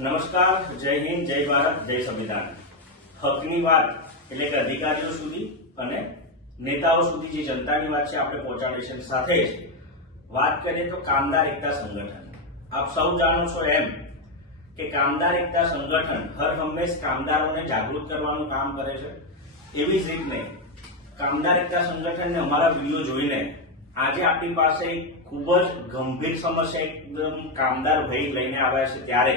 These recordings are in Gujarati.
નમસ્કાર, જય હિન્દ, જય ભારત, જય સંવિધાન। હકની વાત એટલે કે અધિકારીઓ સુધી અને નેતાઓ સુધી જે જનતાની વાત છે આપણે પહોંચાડીશું। સાથે જ વાત કરીએ તો કામદાર એકતા સંગઠન, આપ સૌ જાણો છો એમ કે કામદાર એકતા સંગઠન હર હંમેશ કામદારોને જાગૃત કરવાનું કામ કરે છે। એવી જ રીતને કામદાર એકતા સંગઠનને અમારા વિડીયો જોઈને આજે આપણી પાસે ખૂબ જ ગંભીર સમસ્યા એકદમ કામદાર ભાઈ લઈને આવ્યા છે। ત્યારે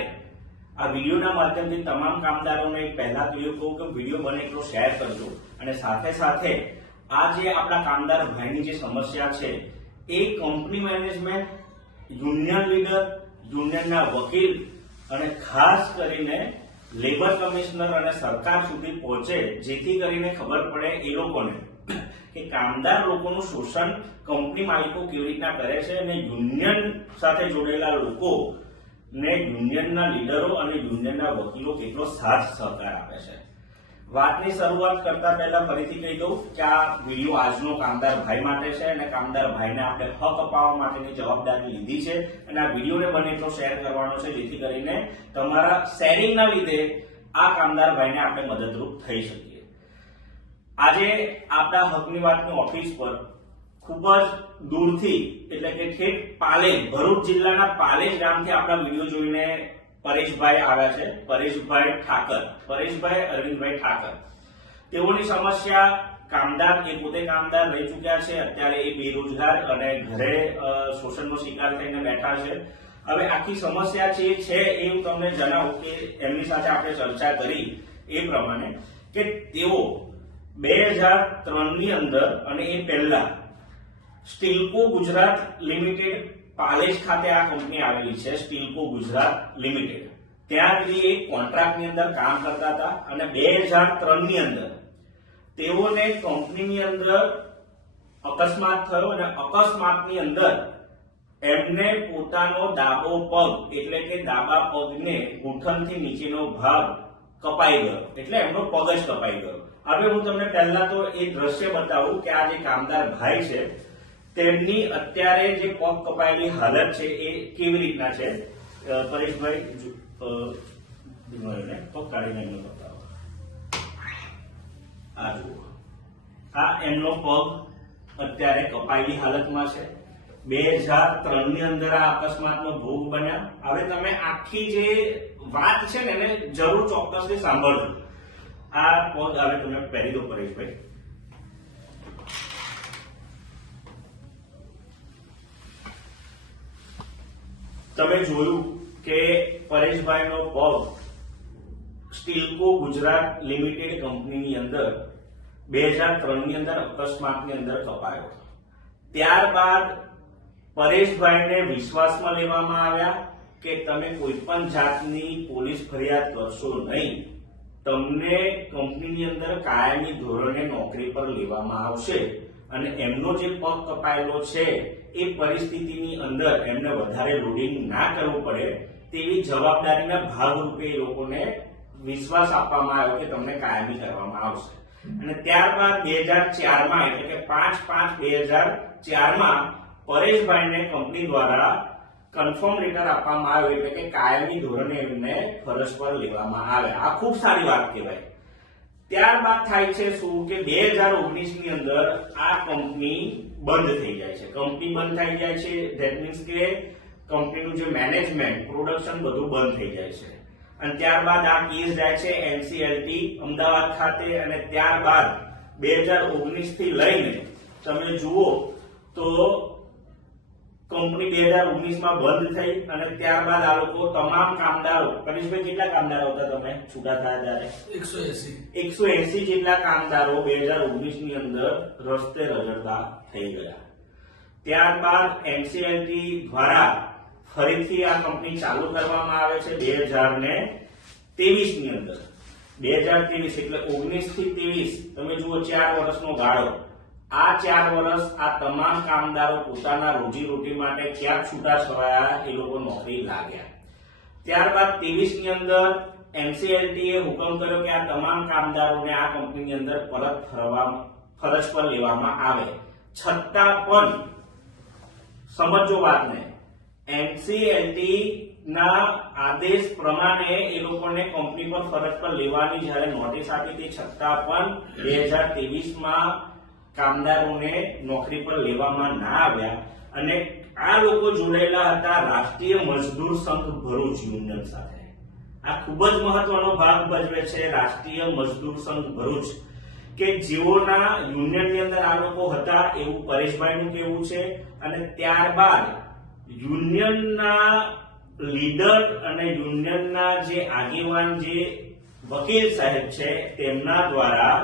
આ વિડીયોના માધ્યમથી તમામ કામદારોને પહેલા તો એવું કહું કે વિડીયો બને એટલો શેર કરજો અને સાથે સાથે આ જે આપણા કામદાર ભાઈની જે સમસ્યા છે એ કંપની મેનેજમેન્ટ, યુનિયન લીડર, યુનિયનના વકીલ અને ખાસ કરીને લેબર કમિશનર અને સરકાર સુધી પહોંચે, જેથી કરીને ખબર પડે એ લોકોને કે કામદાર લોકોનું શોષણ કંપની માલિકો કેવી રીતના કરે છે અને યુનિયન સાથે જોડેલા લોકો ને યુનિયનના લીડરો અને યુનિયનના વકીલો કેટલો સાથ સહકાર આપે છે। વાતની શરૂઆત કરતા પહેલા ફરીથી કહી દઉં કે આ વિડીયો આજનો કામદાર ભાઈ માટે છે અને કામદાર ભાઈને આપણે હક અપાવવા માટેની જવાબદારી લીધી છે અને આ વિડીયોને બને એટલો શેર કરવાનો છે, જેથી કરીને તમારા શેરિંગના લીધે આ કામદાર ભાઈને આપણે મદદરૂપ થઈ શકીએ। આજે આપણા હકની વાતની ઓફિસ પર ખૂબ જ દૂરથી એટલે કે ઠેઠ પાલેજ, ભરૂચ જિલ્લાના પાલેજ ગામથી આપણા વિડીયો જોઈને પરેશભાઈ આવ્યા છે। પરેશભાઈ ઠાકર, પરેશભાઈ અરવિંદભાઈ ઠાકર, તેઓની સમસ્યા કામદાર, એ પોતે કામદાર રહી ચૂક્યા છે, અત્યારે એ બેરોજગાર અને ઘરે શોષણનો શિકાર થઈને બેઠા છે। હવે આખી સમસ્યા જે છે એ હું તમને જણાવું કે એમની સાથે આપણે ચર્ચા કરી એ પ્રમાણે કે તેઓ 2003 ની અંદર અને એ પહેલા સ્ટીલકો ગુજરાત લિમિટેડ, પાલેજ ખાતે આ કંપની આવેલી છે સ્ટીલકો ગુજરાત લિમિટેડ, ત્યાં એક કોન્ટ્રાક્ટની અંદર કામ કરતા હતા અને 2003 ની અંદર તેઓને કંપનીની અંદર અકસ્માત થયો અને અકસ્માતની અંદર એમને પોતાનો ડાબો પગ એટલે કે ડાબા પગને ઘૂંટણથી નીચેનો ભાગ કપાઈ ગયો, એટલે એમનો પગ જ કપાઈ ગયો। હવે હું તમને પહેલા તો એ દ્રશ્ય બતાવું કે આ જે કામદાર ભાઈ છે તેમની અત્યારે જે પગ કપાયેલી હાલત છે એ કેવી રીતના છે। પરેશભાઈ પગ કાઢીને એમનો બતાવો, આ જુઓ, આ એમનો પગ અત્યારે કપાયેલી હાલતમાં છે। 2003 ની અંદર આ અકસ્માતનો ભોગ બન્યા। હવે તમે આખી જે વાત છે ને એને જરૂર ચોક્કસથી સાંભળજો। આ પગ હવે તમે પહેરી દો પરેશભાઈ। તમે જોયું કે પરેશભાઈનો પગ સ્ટીલકો ગુજરાત લિમિટેડ કંપનીની અંદર 2003 ની અંદર અકસ્માતની અંદર કપાયો। ત્યારબાદ પરેશભાઈને વિશ્વાસમાં લેવામાં આવ્યા કે તમે કોઈ પણ જાતની પોલીસ ફરિયાદ કરશો નહીં, તમને કંપનીની અંદર કાયમી ધોરણે નોકરી પર લેવામાં આવશે અને એમનો જે પગ કપાયેલો છે એ પરિસ્થિતિની અંદર એમને વધારે લોડિંગ ના કરવું પડે તેવી જવાબદારીના ભાગરૂપે એ લોકોને વિશ્વાસ આપવામાં આવ્યો કે તમને કાયમી કરવામાં આવશે। અને ત્યારબાદ 2004માં એટલે કે 5/5/2004માં પરેશભાઈને કંપની દ્વારા કન્ફર્મ લેટર આપવામાં આવ્યો એટલે કે કાયમી ધોરણે એમને ફરજ પર લેવામાં આવે। આ ખૂબ સારી વાત કહેવાય। ત્યારબાદ થાય છે શું કે 2019 ની અંદર આ કંપની બંધ થઈ જાય છે। કંપની બંધ થઈ જાય છે ધેટ મીન્સ કે કંપનીનું જે મેનેજમેન્ટ, પ્રોડક્શન બધું બંધ થઈ જાય છે અને ત્યારબાદ આ કેસ જાય છે NCLT અમદાવાદ ખાતે અને ત્યારબાદ 2019 થી લઈને તમે જુઓ તો કંપની 2019 માં બંધ થઈ અને ત્યારબાદ આ લોકો તમામ કામદારો, પરેશભાઈ કેટલા કામદારો હતા તમે છૂટા થયા ત્યારે? 180 જેટલા કામદારો 2019 ની અંદર રસ્તે રઝળતા થઈ ગયા। ત્યારબાદ NCLT દ્વારા ફરીથી આ કંપની ચાલુ કરવામાં આવે છે 2023 ની અંદર। 2023 એટલે 19 થી 23 તમે જુઓ 4 વર્ષનો ગાળો। આ 4 વર્ષ આ તમામ કામદારો પોતાના રોજીરોટી માટે ક્યાંક છૂટા છવાયા એ લોકો નોકરી લાગ્યા। ત્યારબાદ 23 ની અંદર NCLT એ હુકમ કર્યો કે આ તમામ કામદારોને આ કંપનીની અંદર પરત ફરજ પર લેવામાં આવે। છતાં પણ સમજો વાતને એનસીએલટી ના આદેશ પ્રમાણે એ લોકોને કંપની પર ફરજ પર લેવાની જ્યારે નોટિસ આપી તે છતાં પણ 2023 માં કામદારોને નોકરી પર લેવામાં ના આવ્યા અને આ લોકો જોડાયેલા હતા રાષ્ટ્રીય મજદૂર સંઘ ભરૂચ યુનિયન સાથે. આ ખૂબ જ મહત્વનો ભાગ ભજવે છે રાષ્ટ્રીય મજદૂર સંઘ ભરૂચ કે જેઓના યુનિયનની અંદર આ લોકો હતા એવું પરેશભાઈનું કહેવું છે. અને ત્યારબાદ યુનિયનના લીડર અને યુનિયનના જે આગેવાન જે વકીલ સાહેબ છે તેમના દ્વારા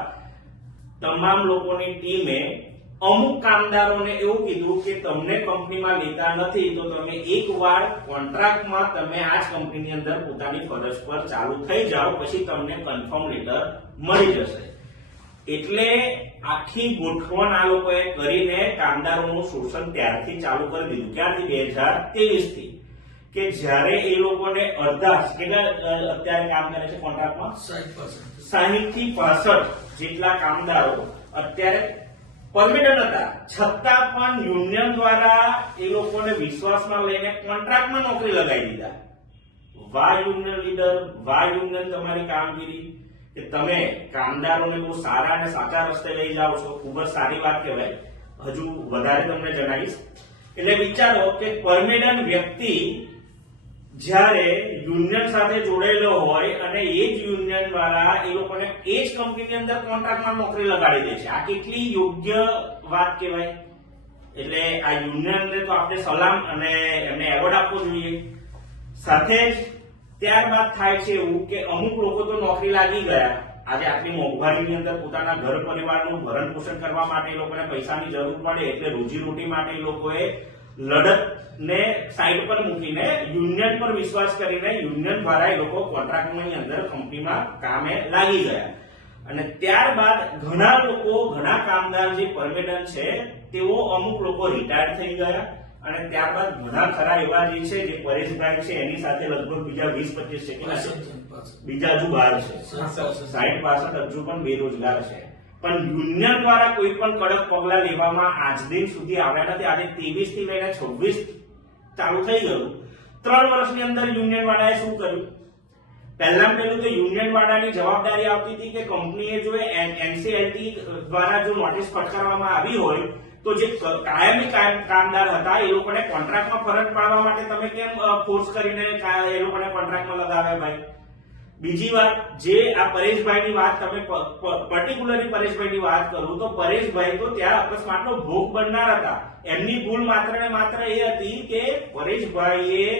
તમામ લોકોની ટીમે અમુક કામદારોને એવું કીધું કે તમને કંપનીમાં લેતા નથી તો તમે એકવાર કોન્ટ્રાક્ટમાં તમે આ જ કંપનીની અંદર પોતાની ફરજ પર ચાલુ થઈ જાઓ પછી તમને કન્ફર્મ લેટર મળી જશે. એટલે આખી ગોઠવણ આ લોકોએ કરીને કામદારોનું શોષણ ત્યારથી ચાલુ કરી દીધું. ક્યારથી? 2023 થી કે જ્યારે એ લોકોને અડધા કેટલા અત્યારે કામ કરે છે કોન્ટ્રાક્ટમાં 60% થી 65% જેટલા કામદારો અત્યારે પરમિનન્ટ હતા છતાં પણ યુનિયન દ્વારા એ લોકોને વિશ્વાસમાં લઈને કોન્ટ્રાક્ટમાં નોકરી લગાવી દીધા. વાહ યુનિયન લીડર, વાહ યુનિયન તમારી કામગીરી કે તમે કામદારોને બહુ સારા અને સાચા રસ્તે લઈ જાઓ છો. ખૂબ જ સારી વાત કહેવાય. હજુ વધારે તમને જણાવીશ. એટલે વિચારો કે પરમિનન્ટ વ્યક્તિ જ્યારે યુનિયન સાથે જોડાયેલો હોય અને એ જ યુનિયન દ્વારા એ લોકોને એ જ કંપનીની અંદર કોન્ટ્રાક્ટમાં નોકરી લગાડી દે છે. આ કેટલી યોગ્ય વાત કહેવાય. એટલે આ યુનિયનને તો આપણે સલામ અને એમને એવોર્ડ આપવો જોઈએ. સાથે જ ત્યારબાદ થાય છે એવું કે અમુક લોકો તો નોકરી લાગી ગયા. આજે આટલી મોંઘવારીની અંદર પોતાના ઘર પરિવારનું ભરણ પોષણ કરવા માટે એ લોકોને પૈસાની જરૂર પડે એટલે રોજીરોટી માટે એ લોકોએ લડત ને સાઈડ પર મૂકીને યુનિયન પર વિશ્વાસ કરીને યુનિયન દ્વારા એ લોકો કોન્ટ્રાક્ટની અંદર કંપનીમાં કામે લાગી ગયા. અને ત્યારબાદ ઘણા લોકો, ઘણા કામદાર જે પરમિનન્ટ છે તેઓ અમુક લોકો રિટાયર થઈ ગયા અને ત્યારબાદ ઘણા ખરા એવા જે છે જે પરેશભાઈ છે એની સાથે લગભગ બીજા 20-25 બીજા હજુ બહાર છે. 60-62 હજુ પણ બેરોજગાર છે. પણ યુનિયન દ્વારા કોઈ પણ કડક પગલા લેવામાં આજ દિન સુધી આવ્યા નથી. આજે 23 થી લઈને 26 ચાલુ થઈ ગયું. 3 વર્ષની અંદર યુનિયન વાળાએ શું કર્યું? પહેલું તો યુનિયન વાળાની જવાબદારી આવતી હતી કે કંપનીએ જો એનસીએલટી દ્વારા જો નોટિસ ફટકારવામાં આવી હોય તો જે કાયમી કામદાર હતા એ લોકોને કોન્ટ્રાક્ટમાં ફરજ પાડવા માટે તમે કેમ ફોર્સ કરીને એ લોકોને કોન્ટ્રાક્ટમાં લગાવ્યા ભાઈ? બીજી વાત, જે આ પરેશભાઈની વાત તમે પર્ટિક્યુલરલી પરેશભાઈની વાત કરું તો પરેશભાઈ તો ત્યાં અકસ્માતનો ભોગ બનનાર હતા. એમની ભૂલ માત્ર ને માત્ર એ હતી કે પરેશભાઈએ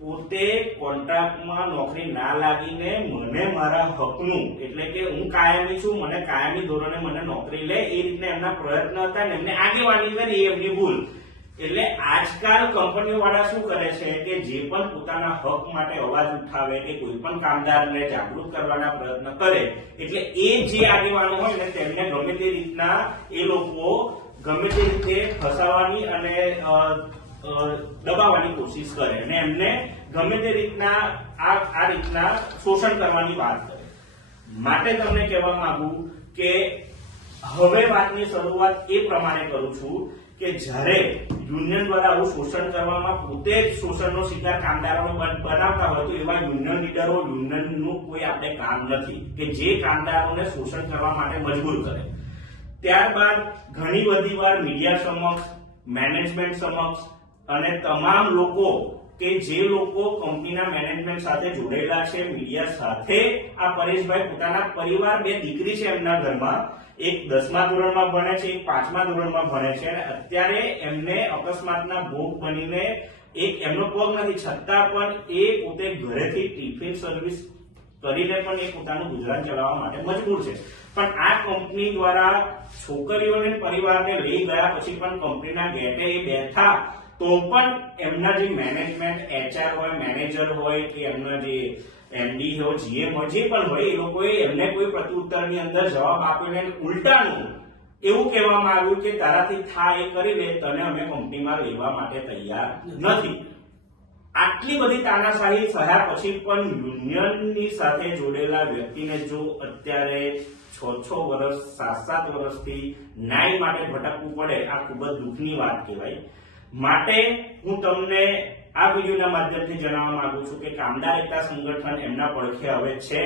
પોતે કોન્ટ્રાક્ટમાં નોકરી ના લાગીને મને મારા હકનું એટલે કે હું કાયમી છું, મને કાયમી ધોરણે મને નોકરી લે એ રીતના એમના પ્રયત્ન હતા ને એમને આગેવાની કરી એમની ભૂલ. એટલે આજકાલ કંપનીઓ વાળા શું કરે છે કે જે પણ પોતાના હક માટે અવાજ ઉઠાવે કે કોઈ પણ કામદારને જાગૃત કરવાના પ્રયત્ન કરે એટલે એ જે આગેવાનો હોય ને તેમને ગમે તે રીતના એ લોકો ગમે તે રીતે ફસાવાની અને દબાવવાની કોશિશ કરે અને એમને ગમે તે રીતના આ રીતના શોષણ કરવાની વાત કરે. માટે તમને કહેવા માંગુ કે હવે વાતની શરૂઆત એ પ્રમાણે કરું છું કે જ્યારે યુનિયન દ્વારા આવું શોષણ કરવામાં પોતે જ શોષણનો શિકાર કામદારોને બનાવતા હોય તો એવા યુનિયન લીડરો, યુનિયનનું કોઈ આપણે કામ નથી કે જે કામદારોને શોષણ કરવા માટે મજબૂર કરે. ત્યારબાદ ઘણી બધી વાર મીડિયા સમક્ષ, મેનેજમેન્ટ સમક્ષ અને તમામ લોકો કે જે લોકો કંપનીના મેનેજમેન્ટ સાથે જોડાયેલા છે, મીડિયા સાથે, આ પરેશભાઈ પોતાના પરિવાર, 2 દીકરી છે એમના ઘરમાં, એક 10મા ધોરણમાં ભણે છે, એક 5મા ધોરણમાં ભણે છે અને અત્યારે એમને અકસ્માતના ભોગ બનીને એક એમનો પગ નથી છતાં પણ એ પોતે ઘરેથી ટિફિન સર્વિસ કરીને પણ એ પોતાનું ગુજરાન ચલાવવા માટે મજબૂર છે. પણ આ કંપની દ્વારા છોકરીઓને, પરિવારને લઈ ગયા પછી પણ કંપનીના ગેટે એ બેઠા તો પણ એમના જે મેનેજમેન્ટ, એચઆર હોય, મેનેજર હોય કે એમના જે એમડી હોય, જીએમ હોય, જે પણ હોય એ લોકોએ એમને કોઈ પ્રત્યુત્તરની અંદર જવાબ આપ્યો ને ઉલટાનું એવું કહેવામાં આવ્યું કે તારાથી થાય એ કરી લે, તને અમે કંપનીમાં લેવા માટે તૈયાર નથી. આટલી બધી તાનાશાહી સહ્યા પછી પણ યુનિયનની સાથે જોડેલા વ્યક્તિને જો અત્યારે 6 વર્ષ, 7 વર્ષથી ન્યાય માટે ભટકવું પડે, આ ખૂબ જ દુઃખની વાત કહેવાય. માટે હું તમને આ વિડીયોના માધ્યમથી જણાવવા માંગુ છું કે કામદાર એકતા સંગઠન એમના પડખે હવે છે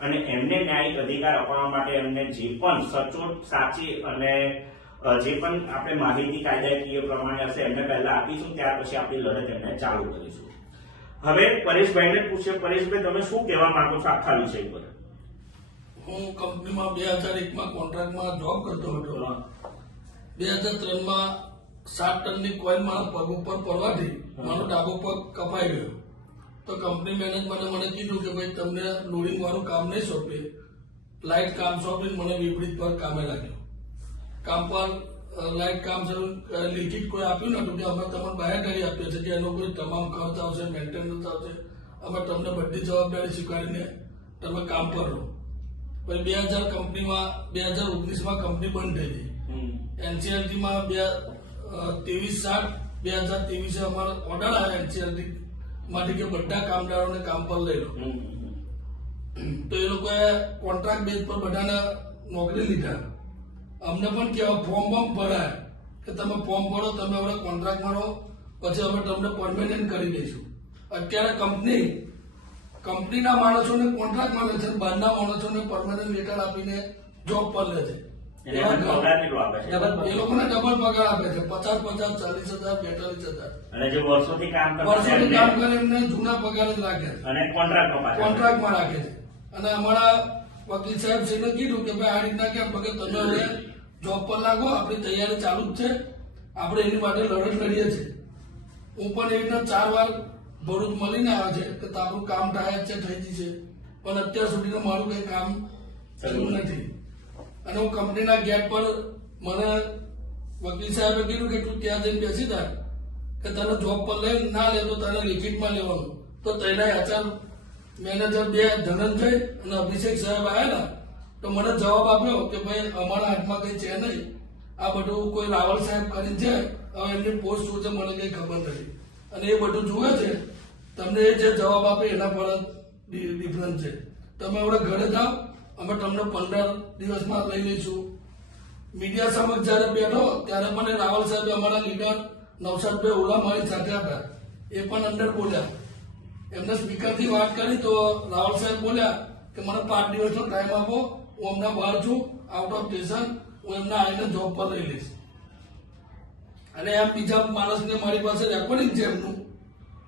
અને એમને ન્યાયિક અધિકાર અપાવવા માટે એમને જે પણ સચોટ સાચી અને જે પણ આપણે માહિતી કાયદાકીય પ્રમાણે હશે એમને પહેલા આપીશું, ત્યાર પછી આપણી લડત એમને ચાલુ કરીશું. હવે પરેશભાઈને પૂછે, પરેશભાઈ તમે શું કહેવા માંગો છો આખા વિષય પર? હું કંપનીમાં 2001માં કોન્ટ્રાક્ટમાં જોબ કરતો હતો. 2003માં 7 ટનની કોઇલ મારા પગ ઉપર પડવાથી મારો ડાબો પગ કપાઈ ગયો. તો કંપની મેનેજમેન્ટે મને કીધું કે ભાઈ તમને લોડિંગ વાળું કામ નહીં સોંપે, લાઇટ કામ સોંપીને મને વિપરીત પર કામે લાગ્યો. કામ પર લાઇટ કામ લિખિત કોઈ આપ્યું નતું કે અમે તમને બાહેધરી આપીએ છીએ કે એનો કોઈ તમામ ખર્ચ આવશે, મેન્ટેનન્સ આવશે, અમે તમને બધી જવાબદારી સ્વીકારીને તમે કામ કરો. પછી 2019માં કંપની બંધ થઈ ગઈ. એનસીએલટીમાં 23/7/2023 અમારો ઓર્ડર આવ્યો એનસીએલટી માંથી કે બધા કામદારોને કામ પર લઈ લો. તો એ લોકોએ કોન્ટ્રાક્ટ બેઝ પર બધાને નોકરી લીધા. અમને પણ કેવા ફોર્મ ભરાય કે તમે ફોર્મ ભરો, તમે હવે કોન્ટ્રાક્ટમાં રહો, પછી અમે તમને પરમેનન્ટ કરી દઈશું. અત્યારે કંપનીના માણસોને કોન્ટ્રાક્ટમાં લે છે, બહારના માણસોને પરમેનન્ટ લેટર આપીને જોબ પર લે છે. એ લોકોને ડબલ પગાર આપે છે, 50,000, 40,000, 42,000. અને જે વર્ષોથી કામ કરે એમને જૂના પગાર જ રાખે છે અને કોન્ટ્રાક્ટમાં રાખે છે. અને અમારા વકીલ સાહેબ શ્રીને કીધું કે ભાઈ આ રીતના કેમ, કે તમે હવે જોબ પર લાગો, આપણી તૈયારી ચાલુ જ છે, આપણે એની માટે લડત લડીએ છીએ. હું પણ એ રીતના 4 વાર ભરૂચ મળીને આવ્યો છે કે આપણું કામ થાય છે, થઈ જશે, પણ અત્યાર સુધીનું મારું કઈ કામ થયું નથી. અને હું કંપનીના ગેટ પર મને વકીલ સાહેબે કીધું કે તું ત્યાં જઈને બેસી જાય કે તને જોબ પર લઈ ના લે તો તને લિખિતમાં લેવાનું. તો તેના HR મેનેજર 2 ધનંજય અને અભિષેક સાહેબ આવ્યા તો મને જવાબ આપ્યો કે ભાઈ અમારા હાથમાં કઈ છે નહીં, આ બધું કોઈ રાવલ સાહેબ કરીને છે, હવે એમની પોસ્ટ શું છે મને કઈ ખબર નથી. અને એ બધું જુએ છે, તમને એ જે જવાબ આપે એના પર ડિફરન્સ છે. તમે હવે ઘરે જાઓ, અમે તમને 15 દિવસમાં લઈ લઈશું. મીડિયા સમક્ષ જયારે બેઠો ત્યારે મને રાવલ સાહેબ અમારા લીડર નવસાદભાઈ ઓલા મારી સાથે હતા, એ પણ અંદર બોલ્યા. એમને સ્પીકરથી વાત કરી તો રાવલ સાહેબ બોલ્યા કે મને 5 દિવસનો ટાઈમ આપો, હું હમણાં બહાર છું, આઉટ ઓફ સ્ટેશન, હું એમને આવીને જોબ પર લઈ લઈશ. અને એમ બીજા માણસને મારી પાસે રેકોર્ડિંગ છે એમનું,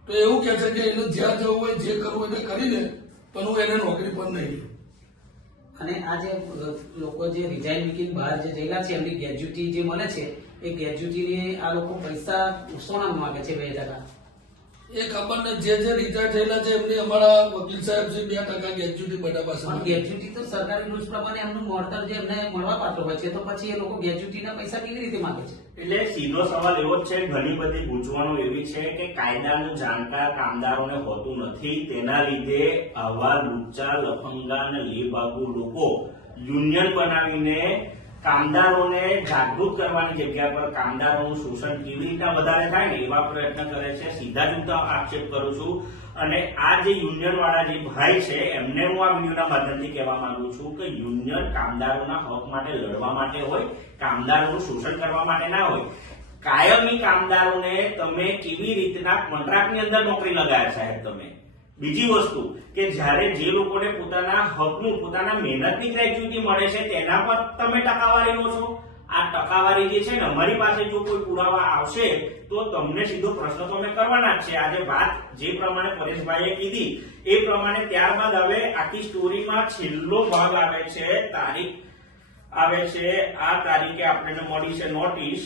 તો એવું કહે છે કે એને જ્યાં જવું હોય જે કરવું હોય તે કરી લે, પણ હું એને નોકરી પર નહીં લઉં. અને આ જે લોકો જે રિઝાઇન મૂકીને બહાર જે ગયેલા છે એમની ગ્રેજ્યુટી જે મળે છે એ ગ્રેજ્યુટીની આ લોકો પૈસા સોના માંગે છે 2%. એ ખબર ને જે રિટાયર થયેલા છે એમની અમારા વકીલ સાહેબ છે 2% ગ્રેજ્યુટી બધા પાસે. ગ્રેજ્યુટી તો સરકારી રૂલ્સ પ્રમાણે એમનું મળતર જે એમને મળવા પાત્ર હોય છે, તો પછી એ લોકો ગ્રેજ્યુટીના પૈસા કેવી રીતે માંગે છે? એટલે સીધો સવાલ એવો જ છે, ઘણી બધી ગૂંચવણો એવી છે કે કાયદાનું જાણકાર કામદારોને હોતું નથી. તેના લીધે આવા લુચ્ચા, લફંગા અને લેભાગુ લોકો યુનિયન બનાવીને કામદારોને જાગૃત કરવાની જગ્યા પર કામદારોનું શોષણ કેવી રીતના વધારે થાય ને એવા પ્રયત્ન કરે છે. સીધા જ હું આક્ષેપ કરું છું. અને આ જે યુનિયન વાળા જે ભાઈ છે એમને હું આ વિડીયોના માધ્યમથી કહેવા માંગુ છું કે યુનિયન કામદારોના હક માટે લડવા માટે હોય, કામદારોનું શોષણ કરવા માટે ના હોય. કાયમી કામદારોને તમે કેવી રીતના કોન્ટ્રાક્ટની અંદર નોકરી લગાવ્યા સાહેબ તમે? બીજી વસ્તુ કે જ્યારે જે લોકોને પોતાના હકનું, પોતાના મહેનતની ગ્રેજ્યુટી મળે છે તેના પર તમે ટકાવારી લો છો. આ ટકાવારી જે છે ને, અમારી પાસે જો કોઈ પુરાવા આવશે તો તમને સીધો પ્રશ્ન તો અમે કરવાના જ છે. આજે વાત જે પ્રમાણે પરેશભાઈએ કીધી એ પ્રમાણે ત્યારબાદ હવે આખી સ્ટોરીમાં છેલ્લો ભાગ આવે છે, તારીખ આવે છે. આ તારીખે આપણને મળી છે નોટિસ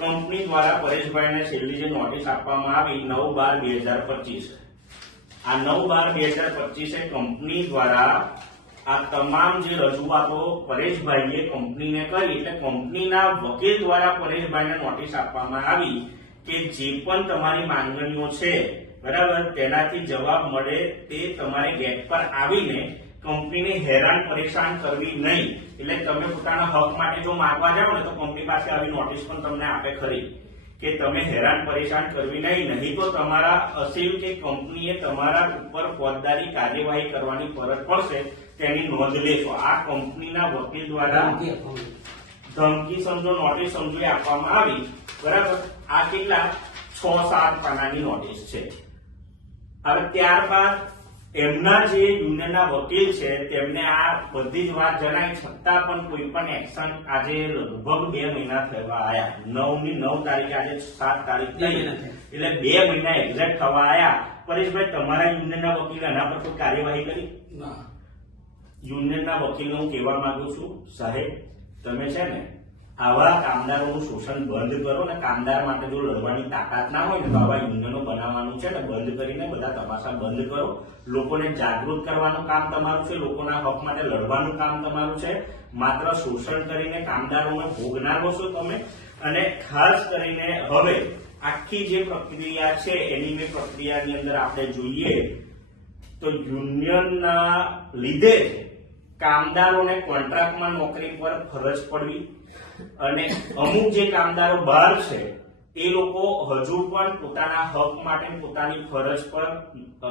કંપની દ્વારા પરેશભાઈને છેલ્લી જે નોટિસ આપવામાં આવી 9/12/2025. આ 9/12/2025 કંપની દ્વારા આ તમામ જે રજૂઆતો પરેશભાઈએ કંપનીને કરી, એટલે કંપનીના વકીલ દ્વારા પરેશભાઈને નોટિસ આપવામાં આવી કે જે પણ તમારી માંગણીઓ છે બરાબર, તેનાથી જવાબ મળે તે તમારે ગેટ પર આવીને કંપનીને હેરાન પરેશાન કરવી નહીં. એટલે તમે પોતાના હક માટે જો માંગવા જાઓ ને તો કંપની પાસે આવી નોટિસ પણ તમને આપે ખરી કે તમે હેરાન પરેશાન કરવી નહીં તો તમારા અસીલ કે કંપનીએ તમારા ઉપર ફોજદારી કાર્યવાહી કરવાની ફરજ પડશે, તેની નોંધ લેશો. આ કંપનીના વકીલ દ્વારા ધમકી સમજો, નોટિસ સમજો આપવામાં આવી બરાબર. આ કેટલા 6-7 પાનાની નોટિસ છે. હવે ત્યારબાદ એમના જે યુનિયનના વકીલ છે તેમને આ બધી જ વાત જણાવી છતાં પણ કોઈ પણ એક્શન આજે લગભગ 2 મહિના થવા આવ્યા. 9 તારીખે આજે 7 તારીખ થઈ એટલે 2 મહિના એક્ઝેક્ટ થવા આવ્યા. પરેશભાઈ, તમારા યુનિયનના વકીલે એના પર કોઈ કાર્યવાહી કરી? ના. યુનિયનના વકીલને હું કહેવા માંગુ છું, સાહેબ તમે છે ને આવા કામદારોનું શોષણ બંધ કરો ને કામદાર માટે જો લડવાની તાકાત ના હોય ને તો આવા યુનિયનો બનાવવાનું છે ને બંધ કરીને બધા તમાશા બંધ કરો. લોકોને જાગૃત કરવાનું કામ તમારું છે, લોકોના હક માટે લડવાનું કામ તમારું છે. માત્ર શોષણ કરીને કામદારોને ભોગનારો છો તમે. અને ખાસ કરીને હવે આખી જે પ્રક્રિયા છે એની મેં પ્રક્રિયાની અંદર આપણે જોઈએ તો યુનિયનના લીધે કામદારોને કોન્ટ્રાક્ટમાં નોકરી પર ફરજ પડવી અને અમુક જે કામદારો બહાર છે એ લોકો હજુ પણ પોતાના હક માટે પોતાની ફરજ પર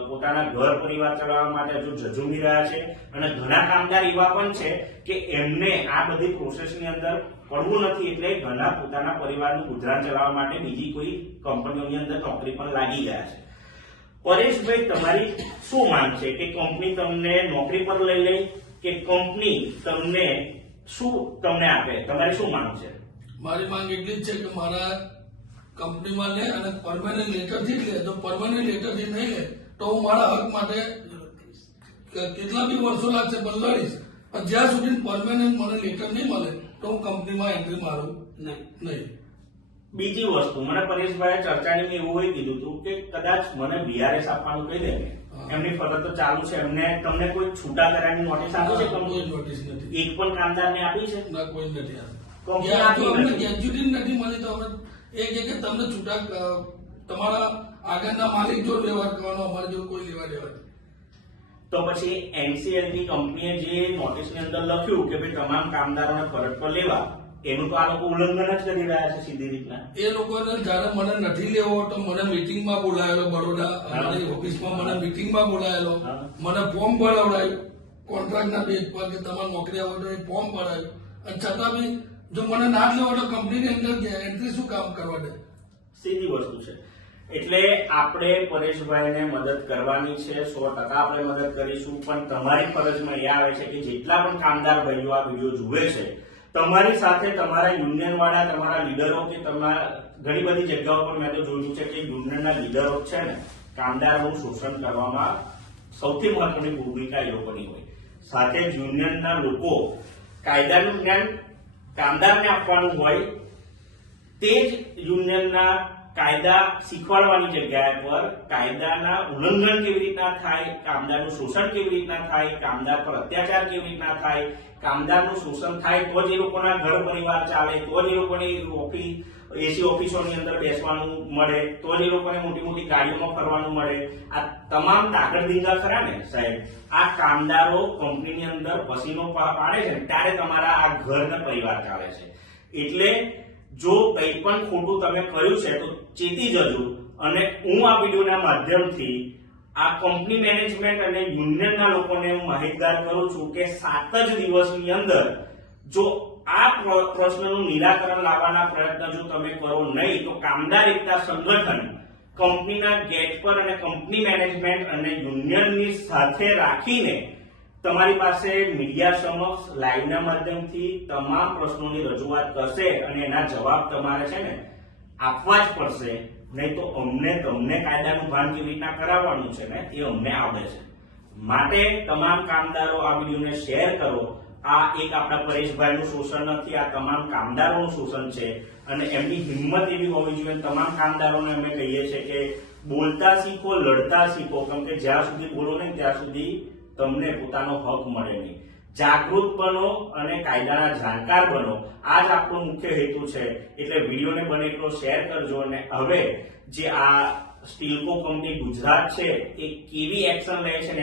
પોતાના ઘર પરિવાર ચલાવવા માટે હજુ ઝઝૂમી રહ્યા છે. અને ઘણા કામદાર એવા પણ છે કે એમને આ બધી પ્રોસેસની અંદર પડવું નથી એટલે ઘણા પોતાના પરિવારનું ગુજરાન ચલાવવા માટે બીજી કોઈ કંપનીઓની અંદર નોકરી પણ લાગી ગયા છે. પરેશભાઈ, તમારી શું માંગ છે કે કંપની તમને નોકરી પર લઈ લે કે કંપની તમને શું તમને આપે? તમારી શું માંગ છે? મારી માંગ એટલી જ છે કે મારા કંપનીમાં લે અને પરમાનન્ટ લેટરથી જ લે. જો પરમાનન્ટ લેટરથી નહીં લે તો હું મારા હક માટે કેટલા બી વર્ષો લાગશે પણ લડીશ. પણ જ્યાં સુધી પરમાનન્ટ મને લેટર નહીં મળે તો હું કંપનીમાં એન્ટ્રી મારું નહીં. બીજી વસ્તુ, મને પરેશભાઈ ચર્ચાની એવું હોય કીધું હતું કે કદાચ મને VRS આપવાનું કહી દે, એમની ફરજ તો ચાલુ છે, એમને તમને કોઈ છૂટા કરારની નોટિસ આપી છે? કોઈ નોટિસ નથી. એક પણ કામદારને આપી છે? ના, કોઈ નથી કંપની આપી અમને નથી. ગ્રેજ્યુટી નથી મળી તો અમે એ કે તમને છૂટા તમારા આગળના માલિક જો લેવા કરવાનો, અમારે જો કોઈ લેવા દેવા નથી. તો પછી NCLT કંપનીએ જે નોટિસની અંદર લખ્યું કે ભાઈ તમામ કામદારોને ફરજ પર લેવા, એનું તો આ લોકો ઉલ્લંઘન જ કરી રહ્યા છે સીધી રીતના. એ લોકોને જયારે મને નથી લેવો તો મને મીટિંગમાં બોલાયેલો, બરોડા અમારી ઓફિસમાં મને મીટિંગમાં બોલાયેલો, મને ફોર્મ ભરાવડાયું કોન્ટ્રાક્ટના બેઝ પર કે તમારે નોકરી આવે તો એ ફોર્મ ભરાયું. અને છતાં બી જો મને ના જ લેવો તો કંપનીની અંદર એન્ટ્રી શું કામ કરવા દે? સીધી વસ્તુ છે. એટલે આપણે પરેશભાઈને મદદ કરવાની છે, 100% આપણે મદદ કરીશું. પણ તમારી ફરજમાં એ આવે છે કે જેટલા પણ કામદાર ભાઈઓ આ વિડીયો જુએ છે, તમારી સાથે તમારા યુનિયન વાળા, તમારા લીડરો કે તમારા ઘણી બધી જગ્યાઓ પર મેં તો જોયું છે કે યુનિયનના લીડરો છે ને કામદારોનું શોષણ કરવામાં સૌથી મહત્વની ભૂમિકા એ લોકોની હોય. સાથે જ યુનિયનના લોકો કાયદાનું જ્ઞાન કામદારને આપવાનું હોય, તે જ યુનિયનના કાયદા શીખવાડવાની જગ્યા પર કાયદાના ઉલ્લંઘન કેવી રીતના થાય, કામદારનું શોષણ કેવી રીતના થાય, કામદાર પર અત્યાચાર કેવી રીતના થાય, કામદારનું શોષણ થાય તો જ એ લોકોના ઘર પરિવાર ચાલે, તો જ એ લોકોની એસી ઓફિસોની અંદર બેસવાનું મળે, તો જ એ લોકોને મોટી મોટી ગાડીઓમાં ફરવાનું મળે. આ તમામ કાગળ ધીંગા ખરા ને સાહેબ, આ કામદારો કંપનીની અંદર પસીનો પાડે છે ત્યારે તમારા આ ઘર ને પરિવાર ચાલે છે. એટલે જો કંઈ પણ ખોટું તમે કર્યું છે તો ચેતી જજો. અને હું આ વિડીયોના માધ્યમથી આ કંપની મેનેજમેન્ટ અને યુનિયનના લોકોને માહિતગાર કરું છું કે 7 જ દિવસની અંદર જો આ પ્રશ્નનું નિરાકરણ લાવવાના પ્રયત્ન જો તમે કરો નહીં તો કામદાર એકતા સંગઠન કંપનીના ગેટ પર અને કંપની મેનેજમેન્ટ અને યુનિયનની સાથે રાખીને તમારી પાસે મીડિયા સમક્ષ લાઈવના માધ્યમથી તમામ પ્રશ્નોની રજૂઆત કરશે અને એના જવાબ તમારે છે ને આપવા જ પડશે. નહીં તો અમને તમને કાયદાનું ભાન કેવી રીતના કરાવવાનું છે ને એ અમને આવડે છે. માટે તમામ કામદારો આ વિડીયોને શેર કરો. આ એક આપણા પરેશભાઈનું શોષણ નથી, આ તમામ કામદારોનું શોષણ છે. અને એમની હિંમત એવી હોવી જોઈએ. તમામ કામદારોને અમે કહીએ છીએ કે બોલતા શીખો, લડતા શીખો, કેમ કે જ્યાં સુધી બોલો નહીં ત્યાં સુધી તમને પોતાનો હક મળે નહીં. જાગૃત બનો અને કાયદાના જાણકાર બનો, આ જ આપણો મુખ્ય હેતુ છે. એટલે વિડીયોને બને એટલો શેર કરજો. અને હવે જે આ સ્ટીલકો કંપની ગુજરાત છે એ કેવી એક્શન લે છે